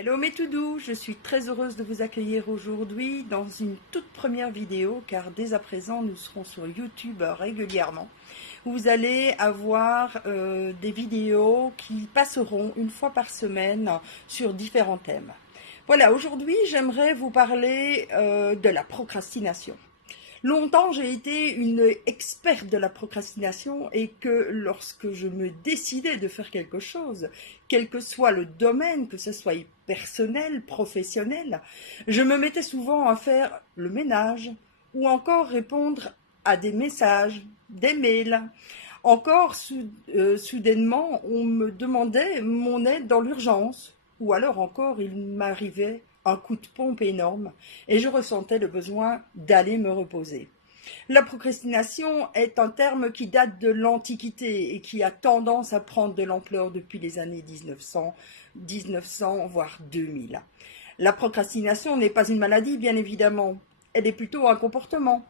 Hello mes toutous, je suis très heureuse de vous accueillir aujourd'hui dans une toute première vidéo car dès à présent nous serons sur YouTube régulièrement où vous allez avoir des vidéos qui passeront une fois par semaine sur différents thèmes. Voilà, aujourd'hui j'aimerais vous parler de la procrastination. Longtemps, j'ai été une experte de la procrastination et que lorsque je me décidais de faire quelque chose, quel que soit le domaine, que ce soit personnel, professionnel, je me mettais souvent à faire le ménage ou encore répondre à des messages, des mails. Encore soudainement, on me demandait mon aide dans l'urgence ou alors encore il m'arrivait un coup de pompe énorme et je ressentais le besoin d'aller me reposer. La procrastination est un terme qui date de l'Antiquité et qui a tendance à prendre de l'ampleur depuis les années 1900 voire 2000. La procrastination n'est pas une maladie, bien évidemment. Elle est plutôt un comportement.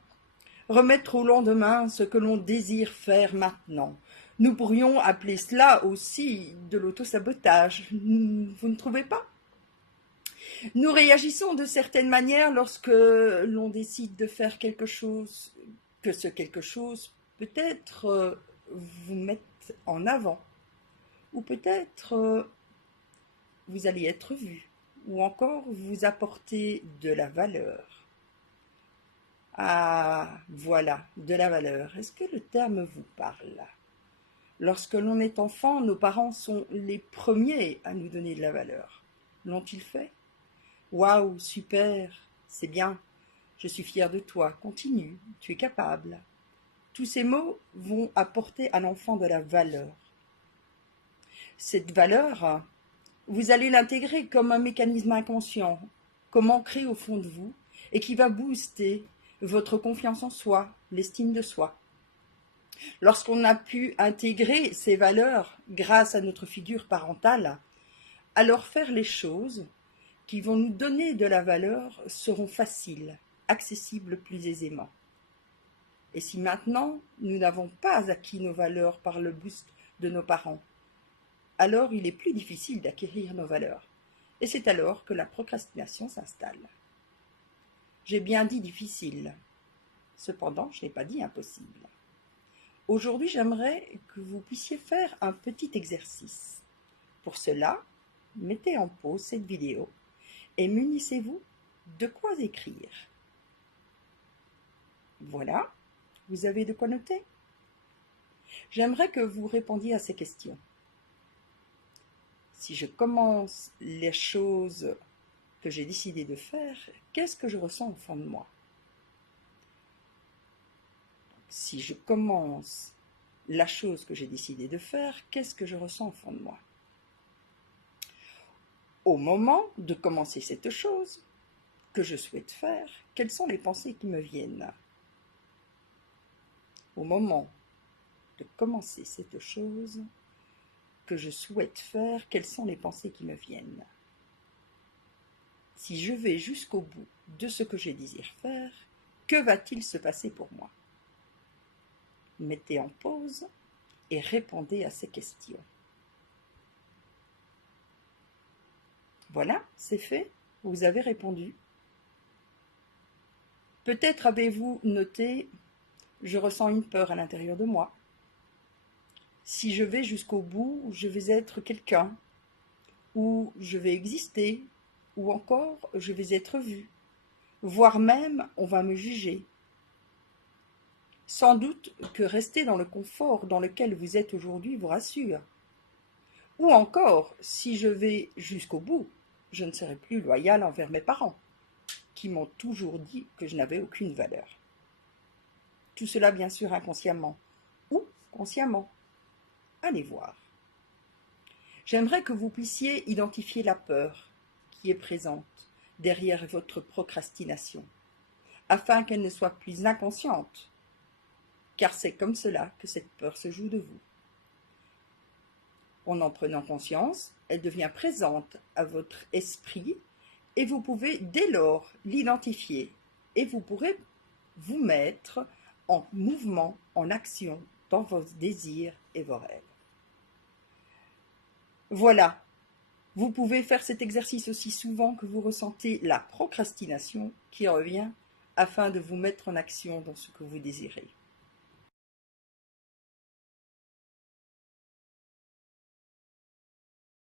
Remettre au lendemain ce que l'on désire faire maintenant. Nous pourrions appeler cela aussi de l'autosabotage. Vous ne trouvez pas? Nous réagissons de certaines manières lorsque l'on décide de faire quelque chose, que ce quelque chose peut-être vous mette en avant, ou peut-être vous allez être vu, ou encore vous apporter de la valeur. Ah, voilà, de la valeur. Est-ce que le terme vous parle? Lorsque l'on est enfant, nos parents sont les premiers à nous donner de la valeur. L'ont-ils fait? Waouh, super, c'est bien, je suis fière de toi, continue, tu es capable. Tous ces mots vont apporter à l'enfant de la valeur. Cette valeur, vous allez l'intégrer comme un mécanisme inconscient, comme ancré au fond de vous, et qui va booster votre confiance en soi, l'estime de soi. Lorsqu'on a pu intégrer ces valeurs grâce à notre figure parentale, alors faire les choses qui vont nous donner de la valeur seront faciles, accessibles plus aisément. Et si maintenant nous n'avons pas acquis nos valeurs par le boost de nos parents, alors il est plus difficile d'acquérir nos valeurs. Et c'est alors que la procrastination s'installe. J'ai bien dit difficile. Cependant, je n'ai pas dit impossible. Aujourd'hui, j'aimerais que vous puissiez faire un petit exercice. Pour cela, mettez en pause cette vidéo et munissez-vous de quoi écrire. Voilà, vous avez de quoi noter. J'aimerais que vous répondiez à ces questions. Si je commence les choses que j'ai décidé de faire, qu'est-ce que je ressens au fond de moi? Si je commence la chose que j'ai décidé de faire, qu'est-ce que je ressens au fond de moi? Au moment de commencer cette chose que je souhaite faire, quelles sont les pensées qui me viennent? Au moment de commencer cette chose que je souhaite faire, quelles sont les pensées qui me viennent? Si je vais jusqu'au bout de ce que je désire faire, que va-t-il se passer pour moi? Mettez en pause et répondez à ces questions. Voilà, c'est fait, vous avez répondu. Peut-être avez-vous noté « je ressens une peur à l'intérieur de moi ». Si je vais jusqu'au bout, je vais être quelqu'un, ou je vais exister, ou encore je vais être vu, voire même on va me juger. Sans doute que rester dans le confort dans lequel vous êtes aujourd'hui vous rassure. Ou encore, si je vais jusqu'au bout, je ne serai plus loyale envers mes parents, qui m'ont toujours dit que je n'avais aucune valeur. Tout cela bien sûr inconsciemment, ou consciemment. Allez voir. J'aimerais que vous puissiez identifier la peur qui est présente derrière votre procrastination, afin qu'elle ne soit plus inconsciente, car c'est comme cela que cette peur se joue de vous. En prenant conscience, elle devient présente à votre esprit et vous pouvez dès lors l'identifier et vous pourrez vous mettre en mouvement, en action dans vos désirs et vos rêves. Voilà, Vous pouvez faire cet exercice aussi souvent que vous ressentez la procrastination qui revient afin de vous mettre en action dans ce que vous désirez.